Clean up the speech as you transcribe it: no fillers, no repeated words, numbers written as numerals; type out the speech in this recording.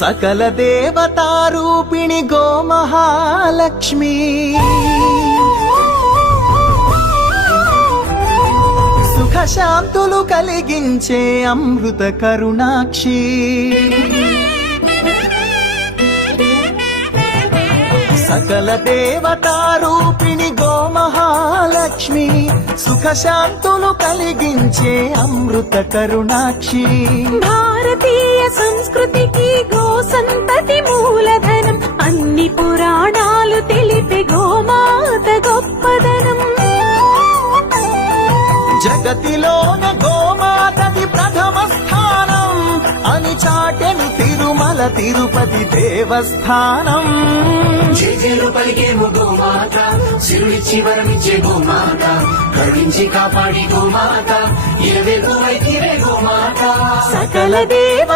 సకల దేవతారూపిణి గోమహాలక్ష్మి సుఖ శాంతులు కలిగించే అమృత కరుణాక్షి సకల దేవతారూపిణి గోమహాలక్ష్మి సుఖ శాంతులు కలిగించే అమృత కరుణాక్షి భారతీయ సంస్కృతికి గో సంతతి మూలధనం అన్ని పురాణాలు తెలిపే గోమాత గొప్పదనం జగతిలోన గోమాతది ప్రథమ స్థానం అని చాటెను తిరుమల తిరుపతి దేవస్థానం జేజేలు పలికేము గోమాత సిరులిచ్చి వరమిచ్చే గోమాత కరుణించి కాపాడి గోమాత ఇరవే గోమాత సకల దేవ